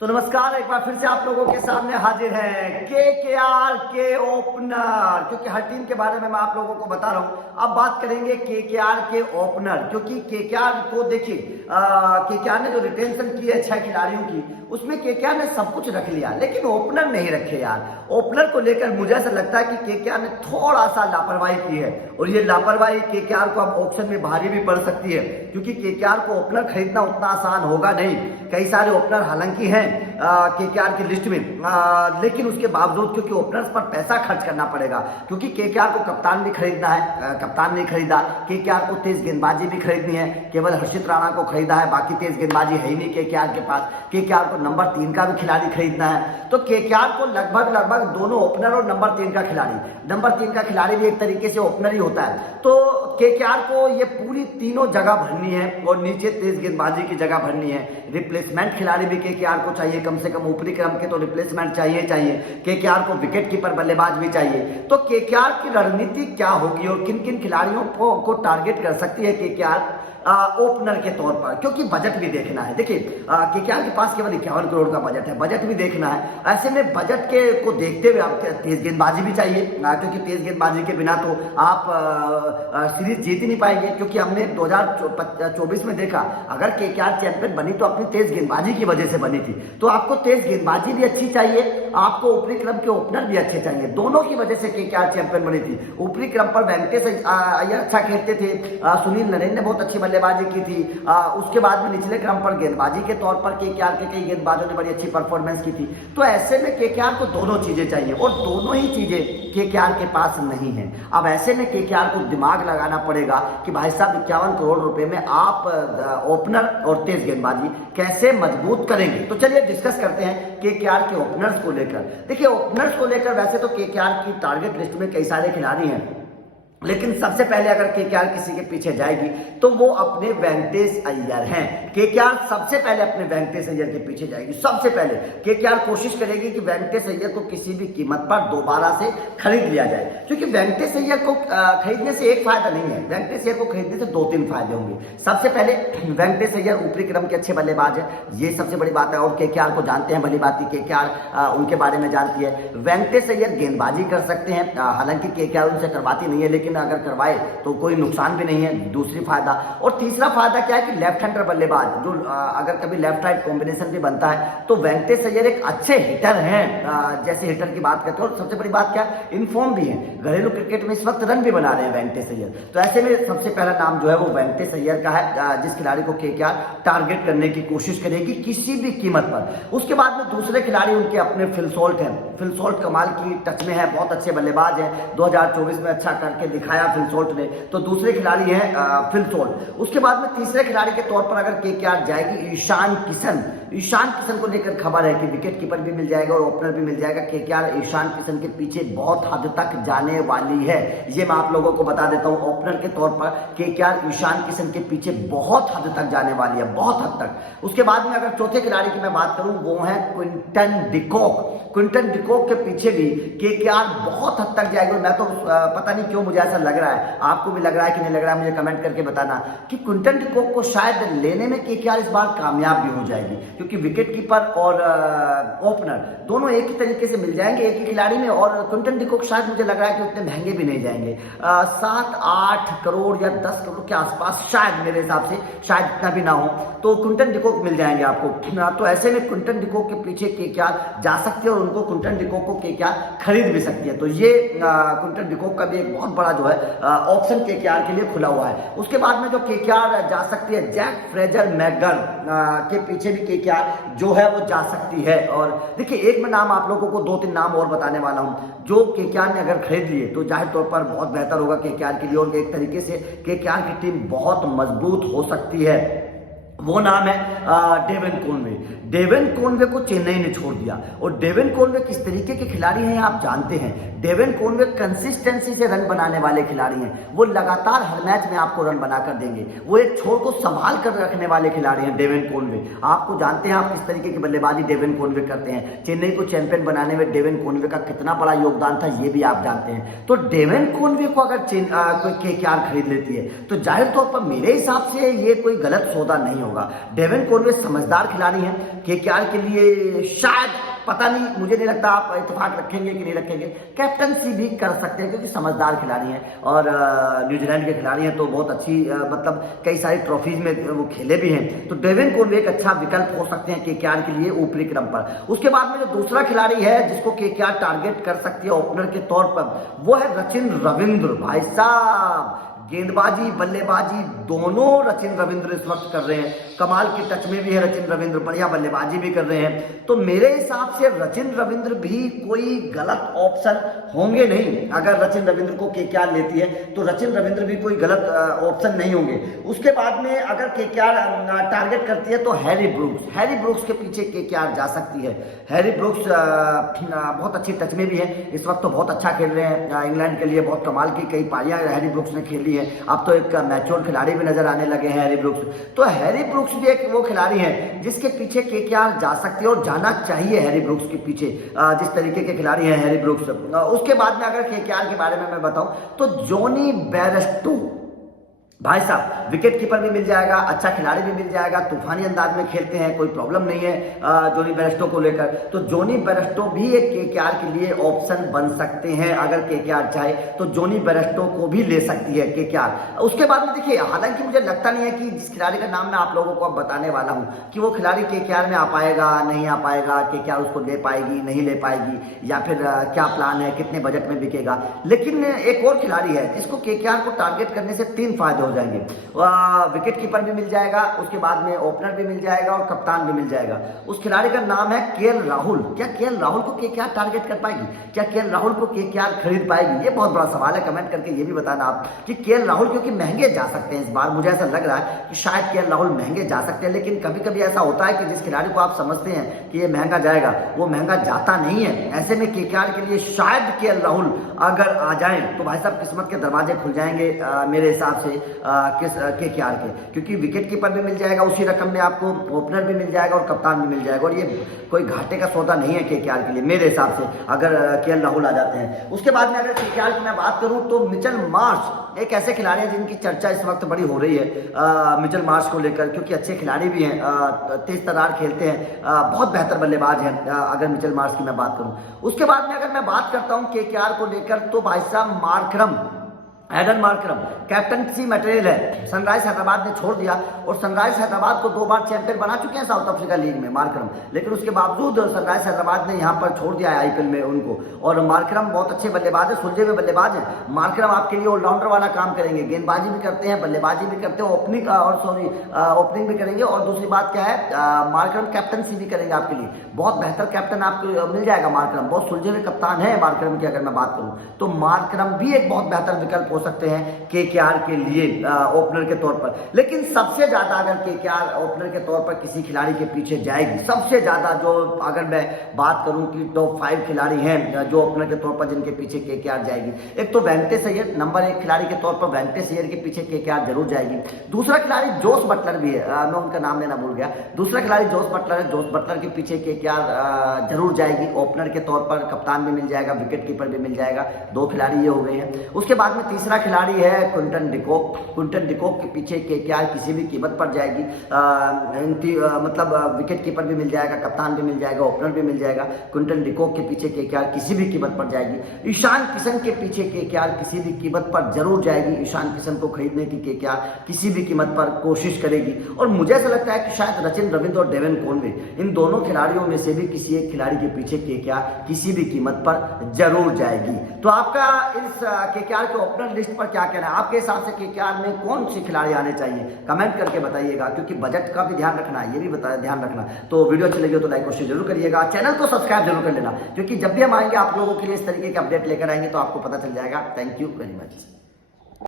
तो नमस्कार, एक बार फिर से आप लोगों के सामने हाजिर है केकेआर के ओपनर। क्योंकि हर टीम के बारे में मैं आप लोगों को बता रहा हूं। अब बात करेंगे केकेआर के ओपनर, क्योंकि केकेआर को देखिए, केकेआर ने जो रिटेंशन की है 6 खिलाड़ियों की, उसमें केकेआर ने सब कुछ रख लिया, लेकिन ओपनर नहीं रखे यार। ओपनर को लेकर मुझे ऐसा लगता है कि केकेआर ने थोड़ा सा लापरवाही की है, और ये लापरवाही केकेआर को अब ऑक्शन में भारी भी पड़ सकती है, क्योंकि केकेआर को ओपनर खरीदना उतना आसान होगा नहीं। कई सारे ओपनर हालांकि हैं केकेआर की लिस्ट में, लेकिन उसके बावजूद क्योंकि ओपनर्स पर पैसा खर्च करना पड़ेगा, क्योंकि केकेआर को कप्तान भी खरीदना है, कप्तान नहीं खरीदा। केकेआर को तेज गेंदबाजी भी खरीदनी है, केवल हर्षित राणा को खरीदा है, बाकी तेज गेंदबाजी है ही नहीं केकेआर के पास। केकेआर को नंबर 3 का भी खिलाड़ी खरीदना है, तो केकेआर को लगभग दोनों ओपनर और नंबर 3 का खिलाड़ी भी एक तरीके से ओपनर ही होता है। तो केकेआर को ये पूरी तीनों जगह भरनी है, और नीचे तेज गेंदबाजी की जगह भरनी है। रिप्लेसमेंट खिलाड़ी भी केकेआर को चाहिए, कम से कम ऊपरी क्रम के तो रिप्लेसमेंट चाहिए। केकेआर को विकेट कीपर बल्लेबाज भी चाहिए। तो केकेआर की रणनीति क्या होगी और किन किन खिलाड़ियों को टारगेट कर सकती है केकेआर ओपनर के तौर पर, क्योंकि बजट भी देखना है। देखिए, केकेआर के पास केवल 51 करोड़ का बजट है, बजट भी देखना है। ऐसे में बजट के को देखते हुए आप तेज गेंदबाजी भी चाहिए, क्योंकि तेज गेंदबाजी के बिना तो आप सीरीज जीत ही नहीं पाएंगे। क्योंकि हमने 2024 में देखा, अगर केकेआर चैंपियन बनी तो अपनी तेज गेंदबाजी की वजह से बनी थी। तो आपको तेज गेंदबाजी भी अच्छी चाहिए, आपको ऊपरी क्रम के ओपनर भी अच्छे चाहिए। दोनों की वजह से केकेआर चैंपियन बनी थी। ऊपरी क्रम पर वेंकटेश अय्यर अच्छा खेलते थे, सुनील नरेन ने बहुत अच्छी बल्लेबाजी की थी। उसके बाद में निचले क्रम पर गेंदबाजी के तौर पर केकेआर के कई गेंदबाजों ने बड़ी अच्छी परफॉर्मेंस की थी। तो ऐसे में केकेआर को दोनों चीजें चाहिए, और दोनों ही चीजें केकेआर के पास नहीं है। अब ऐसे में केकेआर को दिमाग लगाना पड़ेगा कि भाई साहब 51 करोड़ रुपए में आप ओपनर और तेज गेंदबाजी कैसे मजबूत करेंगे। तो चलिए डिस्कस करते हैं केकेआर के ओपनर्स को लेकर। देखिए, ओपनर्स को लेकर वैसे तो केकेआर की टारगेट लिस्ट में कई सारे खिलाड़ी हैं, लेकिन सबसे पहले अगर केकेआर किसी के पीछे जाएगी तो वो अपने वेंकटेश अय्यर हैं। केकेआर सबसे पहले अपने वेंकटेश अय्यर के पीछे जाएगी। सबसे पहले केकेआर कोशिश करेगी कि वेंकटेश अय्यर को किसी भी कीमत पर दोबारा से खरीद लिया जाए, क्योंकि वेंकटेश अय्यर को खरीदने से एक फायदा नहीं है, वेंकटेश अय्यर को खरीदने से 2-3 फायदे होंगे। सबसे पहले वेंकटेश अय्यर ऊपरी क्रम के अच्छे बल्लेबाज है, ये सबसे बड़ी बात है, और केकेआर को जानते हैं भली बात, केकेआर उनके बारे में जानती है। वेंकटेश अय्यर गेंदबाजी कर सकते हैं, हालांकि केकेआर उनसे करवाती नहीं है, लेकिन अगर करवाए तो कोई नुकसान भी नहीं है, दूसरी फायदा। और तीसरा फायदा क्या है कि लेफ्ट हैंडर बल्लेबाज जो अगर कभी लेफ्ट राइट कॉम्बिनेशन भी बनता है तो वेंकटेश अय्यर एक अच्छे हिटर हैं, जैसे हिटर की बात करते हैं। और सबसे बड़ी बात क्या, इनफॉर्म भी है, घरेलू क्रिकेट में इस वक्त रन भी बना रहे हैं वेंकटेश अय्यर। तो ऐसे में सबसे पहला नाम जो है वो वेंकटेश अय्यर का है, जिस खिलाड़ी को केकेआर टारगेट करने की कोशिश करेगी किसी भी कीमत पर। उसके बाद में दूसरे खिलाड़ी उनके अपने फिल सॉल्ट हैं। फिल सॉल्ट कमाल की टच में है, बहुत अच्छे बल्लेबाज हैं, 2024 में अच्छा करके दिखाया फिल सॉल्ट ने। तो दूसरे खिलाड़ी हैं फिल सॉल्ट। उसके बाद में तीसरे खिलाड़ी के तौर पर अगर केकेआर जाएगी ईशान किशन। ईशान किशन को लेकर खबर है कि विकेट कीपर भी मिल जाएगा और ओपनर भी मिल जाएगा। केकेआर ईशान किशन के पीछे बहुत हद तक जाने वाली है, ये मैं आप लोगों को बता देता हूं। ओपनर के तौर पर केकेआर ईशान किशन के पीछे बहुत हद तक जाने वाली है, बहुत हद तक। उसके बाद में अगर चौथे खिलाड़ी की मैं बात करूं, वो है क्विंटन डिकॉक। क्विंटन डिकॉक के पीछे भी केकेआर बहुत हद तक जाएगी। मैं तो पता नहीं क्यों मुझे ऐसा लग रहा है, आपको भी लग रहा है कि नहीं लग रहा है, मुझे कमेंट करके बताना, कि क्विंटन डिकॉक को शायद लेने में केकेआर इस बार कामयाब भी हो जाएगी, क्योंकि विकेट कीपर और ओपनर दोनों एक ही तरीके से मिल जाएंगे एक ही खिलाड़ी में। और क्विंटन डिकॉक शायद मुझे लग रहा है कि उतने महंगे भी नहीं जाएंगे, 7-8 करोड़ या 10 करोड़ के आसपास शायद, मेरे हिसाब से शायद इतना भी ना हो, तो क्विंटन डिकॉक मिल जाएंगे आपको। तो ऐसे में क्विंटन डिकॉक के पीछे केकेआर जा सकती है, और उनको क्विंटन डिकॉक को केकेआर खरीद भी सकती है। तो ये क्विंटन डिकॉक का भी एक बहुत बड़ा जो है ऑप्शन केकेआर के लिए खुला हुआ है। उसके बाद में जो केकेआर जा सकती है, जैक फ्रेजर मैकगर के पीछे भी केकेआर जो है वो जा सकती है। और देखिए, एक मैं नाम आप लोगों को 2-3 नाम और बताने वाला हूं जो केकेआर ने अगर खरीद लिए तो जाहिर तौर पर बहुत बेहतर होगा केकेआर के लिए, और एक तरीके से केकेआर की टीम बहुत मजबूत हो सकती है। वो नाम है डेविन कॉनवे। डेविन कॉनवे को चेन्नई ने छोड़ दिया, और डेविन कॉनवे किस तरीके के खिलाड़ी हैं आप जानते हैं। डेविन कॉनवे कंसिस्टेंसी से रन बनाने वाले खिलाड़ी हैं, वो लगातार हर मैच में आपको रन बनाकर देंगे। वो एक छोर को संभाल कर रखने वाले खिलाड़ी हैं डेविन कॉनवे। आपको जानते हैं आप किस तरीके की बल्लेबाजी डेविन कॉनवे करते हैं, चेन्नई को चैंपियन बनाने में डेविन कॉनवे का कितना बड़ा योगदान था ये भी आप जानते हैं। तो डेविन कॉनवे को अगर कोई केकेआर खरीद लेती है तो जाहिर तौर पर मेरे हिसाब से ये कोई गलत सौदा नहीं होगा। डेविन कॉनवे समझदार खिलाड़ी हैं, केकेआर के लिए शायद, पता नहीं, मुझे नहीं लगता आप इत्तेफाक रखेंगे कि नहीं रखेंगे, कैप्टनसी भी कर सकते हैं क्योंकि समझदार खिलाड़ी हैं और न्यूजीलैंड के खिलाड़ी हैं तो बहुत अच्छी मतलब कई सारी ट्रॉफीज में वो खेले भी हैं, तो डेविन कॉनवे एक अच्छा विकल्प हो सकते हैं केकेआर के लिए ऊपरी क्रम पर। उसके बाद में जो दूसरा खिलाड़ी है जिसको केकेआर टारगेट कर सकती है ओपनर के तौर पर, वो है रचिन रविंद्र। भाई साहब, गेंदबाजी बल्लेबाजी दोनों रचिन रविंद्र इस वक्त कर रहे हैं, कमाल की टच में भी है रचिन रविंद्र, बढ़िया बल्लेबाजी भी कर रहे हैं, तो मेरे हिसाब से रचिन रविंद्र भी कोई गलत ऑप्शन होंगे नहीं। अगर रचिन रविंद्र को केकेआर लेती है तो रचिन रविंद्र भी कोई गलत ऑप्शन नहीं होंगे। उसके बाद में अगर केकेआर टारगेट करती है तो हैरी ब्रूक्स के पीछे केकेआर जा सकती है। हैरी ब्रूक्स बहुत अच्छी टच में भी है इस वक्त, तो बहुत अच्छा खेल रहे हैं इंग्लैंड के लिए, बहुत कमाल की कई पारियां हैरी ब्रूक्स ने खेली है। अब तो एक मैच्योर खिलाड़ी भी नजर आने लगे हैं हैरी ब्रूक्स, तो हैरी ब्रूक्स भी एक वो खिलाड़ी हैं जिसके पीछे केकेआर जा सकती है और जाना चाहिए हैरी ब्रूक्स के पीछे, जिस तरीके के खिलाड़ी हैं हैरी ब्रूक्स। उसके बाद में अगर केकेआर के बारे में मैं बताऊं तो जॉनी बेयरस्टो, भाई साहब विकेट कीपर भी मिल जाएगा, अच्छा खिलाड़ी भी मिल जाएगा, तूफानी अंदाज में खेलते हैं, कोई प्रॉब्लम नहीं है जॉनी बेयरस्टो को लेकर, तो जॉनी बेयरस्टो भी एक केकेआर के लिए ऑप्शन बन सकते हैं। अगर केकेआर चाहे तो जॉनी बेयरस्टो को भी ले सकती है केकेआर। उसके बाद में देखिए, हालांकि मुझे लगता नहीं है कि जिस खिलाड़ी का नाम मैं आप लोगों को अब बताने वाला हूं कि वो खिलाड़ी केकेआर में आ पाएगा नहीं आ पाएगा, केकेआर उसको ले पाएगी नहीं ले पाएगी, या फिर क्या प्लान है, कितने बजट में बिकेगा। लेकिन एक और खिलाड़ी है जिसको केकेआर को टारगेट करने से 3 फायदे हो जाएंगे, विकेट कीपर भी मिल जाएगा, उसके बाद में ओपनर भी मिल जाएगा और कप्तान भी मिल जाएगा। उस खिलाड़ी का नाम है केएल राहुल। क्या केएल राहुल को केकेआर टारगेट कर पाएगी? क्या केएल राहुल को केकेआर खरीद पाएगी? ये बहुत बड़ा सवाल है, कमेंट करके ये भी बताना आप कि केएल राहुल क्योंकि महंगे जा सकते हैं इस बार, मुझे ऐसा लग रहा है कि शायद केएल राहुल महंगे जा सकते हैं, लेकिन कभी कभी ऐसा होता है कि जिस खिलाड़ी को आप समझते हैं कि ये महंगा जाएगा वो महंगा जाता नहीं है। ऐसे में केकेआर के लिए शायद केएल राहुल अगर आ जाए तो भाई साहब किस्मत के दरवाजे खुल जाएंगे मेरे हिसाब से केकेआर के, क्योंकि विकेट कीपर भी मिल जाएगा उसी रकम में, आपको ओपनर भी मिल जाएगा और कप्तान भी मिल जाएगा, और ये कोई घाटे का सौदा नहीं है केकेआर के लिए मेरे हिसाब से अगर केएल राहुल आ जाते हैं। उसके बाद में अगर केकेआर की मैं बात करूं तो मिचेल मार्श एक ऐसे खिलाड़ी हैं जिनकी चर्चा इस वक्त बड़ी हो रही है मिचेल मार्श को लेकर, क्योंकि अच्छे खिलाड़ी भी हैं, तेज तर्रार खेलते हैं, बहुत बेहतर बल्लेबाज हैं अगर मिचेल मार्श की मैं बात करूं। उसके बाद में अगर मैं बात करता हूं केकेआर को लेकर तो भाई साहब Markram, Aiden Markram captaincy material है, सनराइज हैदराबाद ने छोड़ दिया और सनराइज हैदराबाद को 2 बार चैंपियन बना चुके हैं साउथ अफ्रीका लीग में मार्करम, लेकिन उसके बावजूद सनराइज हैदराबाद ने यहां पर छोड़ दिया है आईपीएल में उनको। और मार्करम बहुत अच्छे बल्लेबाज है, सुलझे हुए बल्लेबाज है। मार्करम आपके लिए ऑलराउंडर वाला काम करेंगे, गेंदबाजी भी करते हैं, बल्लेबाजी भी करते हैं, ओपनिंग भी करेंगे, और दूसरी बात क्या है मार्करम कैप्टनसी भी करेंगे आपके लिए, बहुत बेहतर कैप्टन आपको मिल जाएगा मार्करम, बहुत सुलझे हुए कप्तान है मार्करम की अगर मैं बात करूं तो मार्करम भी एक बहुत बेहतर विकल्प हो सकते हैं केकेआर के लिए ओपनर के तौर पर। लेकिन सबसे ज्यादा अगर केकेआर ओपनर के तौर पर किसी खिलाड़ी के पीछे जाएगी, सबसे ज्यादा जो अगर मैं बात करूं कि टॉप 5 खिलाड़ी हैं जो ओपनर के तौर पर जिनके पीछे केकेआर जाएगी, एक तो वेंकटेश अय्यर नंबर 1 खिलाड़ी के तौर पर, वेंकटेश अय्यर के पीछे केकेआर जरूर जाएगी। दूसरा खिलाड़ी जोस बटलर भी है, मैं उनका नाम लेना भूल गया, दूसरा खिलाड़ी जोस बटलर है, जोस बटलर के पीछे केकेआर जरूर जाएगी ओपनर के तौर पर, कप्तान भी मिल जाएगा, विकेट कीपर भी मिल जाएगा, 2 खिलाड़ी ये हो गए हैं। उसके बाद में तीसरा खिलाड़ी है क्विंटन डिकॉक, क्विंटन डिकॉक के पीछे केकेआर किसी भी कीमत पर जाएगी, मतलब विकेट कीपर भी मिल जाएगा, कप्तान भी मिल जाएगा, ओपनर भी मिल जाएगा, क्विंटन डिकॉक के पीछे केकेआर किसी भी कीमत पर जाएगी। ईशान किशन के पीछे केकेआर किसी भी कीमत पर जरूर जाएगी, ईशान किशन को खरीदने की केकेआर किसी भी कीमत पर कोशिश करेगी, और मुझे ऐसा लगता है कि शायद रचिन रविंद्र और डेविन कॉनवे इन दोनों खिलाड़ियों में से भी किसी एक खिलाड़ी के पीछे केकेआर किसी भी कीमत पर जरूर जाएगी। तो आपका इस केकेआर के ओपनर लिस्ट पर क्या कहना है? आपके हिसाब से केकेआर में कौन से खिलाड़ी आने चाहिए? कमेंट करके बताइएगा, क्योंकि बजट का भी ध्यान रखना है, ये भी ध्यान रखना। तो वीडियो अच्छी लगी हो तो लाइक और शेयर जरूर करिएगा, चैनल को सब्सक्राइब जरूर कर लेना, क्योंकि जब भी हम आएंगे आप लोगों के लिए इस तरीके के अपडेट लेकर आएंगे तो आपको पता चल जाएगा। Thank you very much.